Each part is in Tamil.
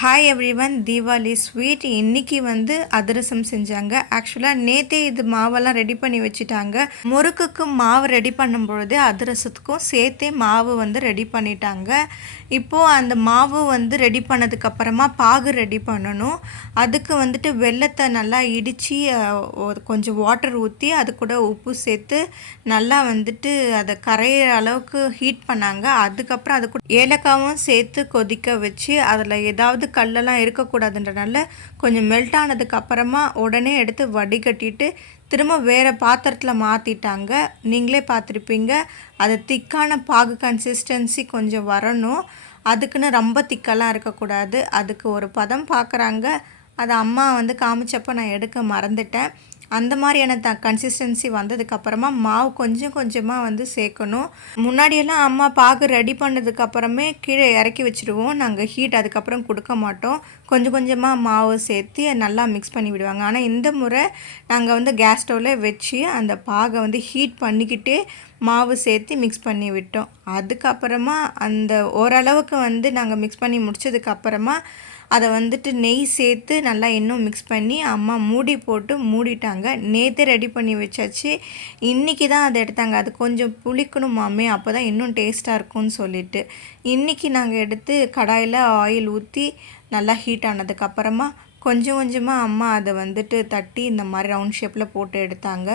Hi everyone Deepavali sweet இன்னைக்கு வந்து அதிரசம் செஞ்சாங்க. ஆக்சுவலாக நேத்தே இது மாவெல்லாம் ரெடி பண்ணி வச்சுட்டாங்க. முறுக்குக்கு மாவு ரெடி பண்ணும்பொழுது அதிரசத்துக்கும் சேர்த்தே மாவு வந்து ரெடி பண்ணிட்டாங்க. இப்போது அந்த மாவு வந்து ரெடி பண்ணதுக்கப்புறமா பாகு ரெடி பண்ணணும். அதுக்கு வந்துட்டு வெள்ளத்தை நல்லா இடித்து கொஞ்சம் வாட்டர் ஊற்றி அது கூட உப்பு சேர்த்து நல்லா வந்துட்டு அதை கரையிற அளவுக்கு ஹீட் பண்ணாங்க. அதுக்கப்புறம் அது கூட ஏலக்காவும் சேர்த்து கொதிக்க வச்சு அதில் ஏதாவது கல்லெல்லாம் இருக்கக்கூடாதுன்றனால கொஞ்சம் மெல்ட் ஆனதுக்கு அப்புறமா உடனே எடுத்து வடிகட்டிட்டு திரும்ப வேறு பாத்திரத்தில் மாற்றிட்டாங்க நீங்களே பார்த்துருப்பீங்க. அது திக்கான பாகு கன்சிஸ்டன்சி கொஞ்சம் வரணும். அதுக்குன்னு ரொம்ப திக்கெல்லாம் இருக்கக்கூடாது. அதுக்கு ஒரு பதம் பார்க்குறாங்க அதை அம்மா வந்து காமிச்சப்போ நான் எடுக்க மறந்துட்டேன். அந்த மாதிரியான த கன்சிஸ்டன்சி வந்ததுக்கப்புறமா மாவு கொஞ்சம் கொஞ்சமாக வந்து சேர்க்கணும். முன்னாடியெல்லாம் அம்மா பாகு ரெடி பண்ணதுக்கப்புறமே கீழே இறக்கி வச்சுருவோம். நாங்கள் ஹீட் அதுக்கப்புறம் கொடுக்க மாட்டோம். கொஞ்சம் கொஞ்சமாக மாவு சேர்த்து நல்லா மிக்ஸ் பண்ணி விடுவாங்க. ஆனால் இந்த முறை நாங்கள் வந்து கேஸ் ஸ்டவ்வில் வச்சு அந்த பாகை வந்து ஹீட் பண்ணிக்கிட்டே மாவு சேர்த்து மிக்ஸ் பண்ணி விட்டோம். அதுக்கப்புறமா அந்த ஓரளவுக்கு வந்து நாங்கள் மிக்ஸ் பண்ணி முடிச்சதுக்கப்புறமா அதை வந்துட்டு நெய் சேர்த்து நல்லா இன்னும் மிக்ஸ் பண்ணி அம்மா மூடி போட்டு மூடிட்டாங்க. நேற்றே ரெடி பண்ணி வச்சாச்சு. இன்றைக்கி தான் அதை எடுத்தாங்க. அது கொஞ்சம் புளிக்கணுமாமே அப்போ தான் இன்னும் டேஸ்ட்டாக இருக்கும்னு சொல்லிட்டு. இன்றைக்கி நாங்கள் எடுத்து கடாயில் ஆயில் ஊற்றி நல்லா ஹீட் ஆனதுக்கப்புறமா கொஞ்சம் கொஞ்சமாக அம்மா அதை வந்துட்டு தட்டி இந்த மாதிரி ரவுண்ட் ஷேப்பில் போட்டு எடுத்தாங்க.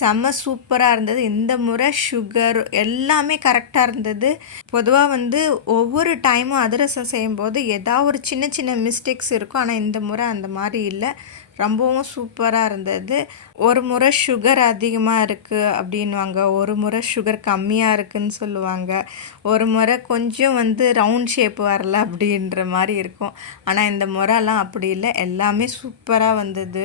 செம்ம சூப்பராக இருந்தது. இந்த முறை சுகர் எல்லாமே கரெக்டாக இருந்தது. பொதுவாக வந்து ஒவ்வொரு டைமும் அதிரசம் செய்யும்போது ஏதாவது ஒரு சின்ன சின்ன மிஸ்டேக்ஸ் இருக்கும். ஆனால் இந்த முறை அந்த மாதிரி இல்லை. ரொம்பவும் சூப்பராக இருந்தது. ஒரு முறை சுகர் அதிகமாக இருக்குது அப்படின்வாங்க ஒரு முறை சுகர் கம்மியாக இருக்குதுன்னு சொல்லுவாங்க. ஒரு முறை கொஞ்சம் வந்து ரவுண்ட் ஷேப் வரல அப்படின்ற மாதிரி இருக்கும். ஆனால் இந்த முறைலாம் அப்படி இல்லை. எல்லாமே சூப்பராக வந்தது.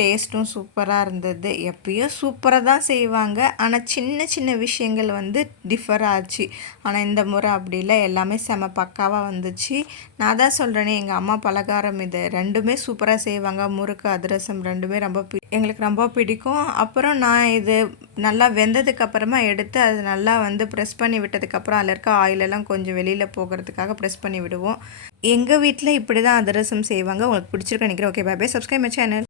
டேஸ்ட்டும் சூப்பராக இருந்தது. எப்பயும் சூப்பராக தான் செய்வாங்க. ஆனால் சின்ன சின்ன விஷயங்கள் வந்து டிஃபர் ஆச்சு. ஆனால் இந்த முறை அப்படி இல்லை. எல்லாமே செம பக்காவாக வந்துச்சு. நான் தான் சொல்கிறேனே எங்கள் அம்மா பலகாரம் இது ரெண்டுமே சூப்பராக செய்வாங்க. முறுக்கு அதிரசம் ரெண்டுமே ரொம்ப எங்களுக்கு ரொம்ப பிடிக்கும். அப்புறம் நான் இது நல்லா வெந்ததுக்கு அப்புறமா எடுத்து அது நல்லா வந்து ப்ரெஸ் பண்ணி விட்டதுக்கப்புறம் அதில் இருக்க ஆயிலெல்லாம் கொஞ்சம் வெளியில் போகிறதுக்காக ப்ரெஸ் பண்ணி விடுவோம். எங்கள் வீட்டில் இப்படி தான் அதிரசம் செய்வாங்க. உங்களுக்கு பிடிச்சிருக்கு நினைக்கிறேன். Okay bye subscribe my channel